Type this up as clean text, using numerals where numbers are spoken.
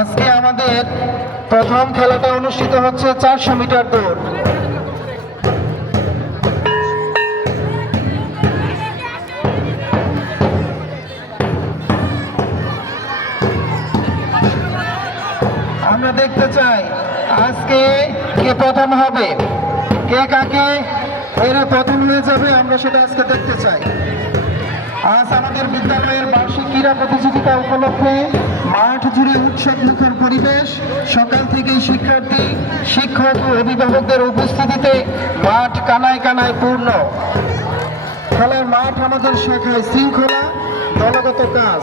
আজকে আমাদের প্রথম খেলাটা অনুষ্ঠিত হচ্ছে 400 মিটার দৌড়। আমরা দেখতে চাই আজকে কে প্রথম হবে, কে কাকে এরা প্রথম হয়ে যাবে, আমরা সেটা আজকে দেখতে চাই। আজ আমাদের বিদ্যালয়ের বার্ষিক ক্রীড়া প্রতিযোগিতা উপলক্ষে মাঠ জুড়ে উৎসবমুখর পরিবেশ। সকাল থেকেই শিক্ষার্থী, শিক্ষক ও অভিভাবকদের উপস্থিতিতে মাঠ কানায় কানায় পূর্ণ। খেলার মাঠ আমাদের শেখায় শৃঙ্খলা, দলগত কাজ।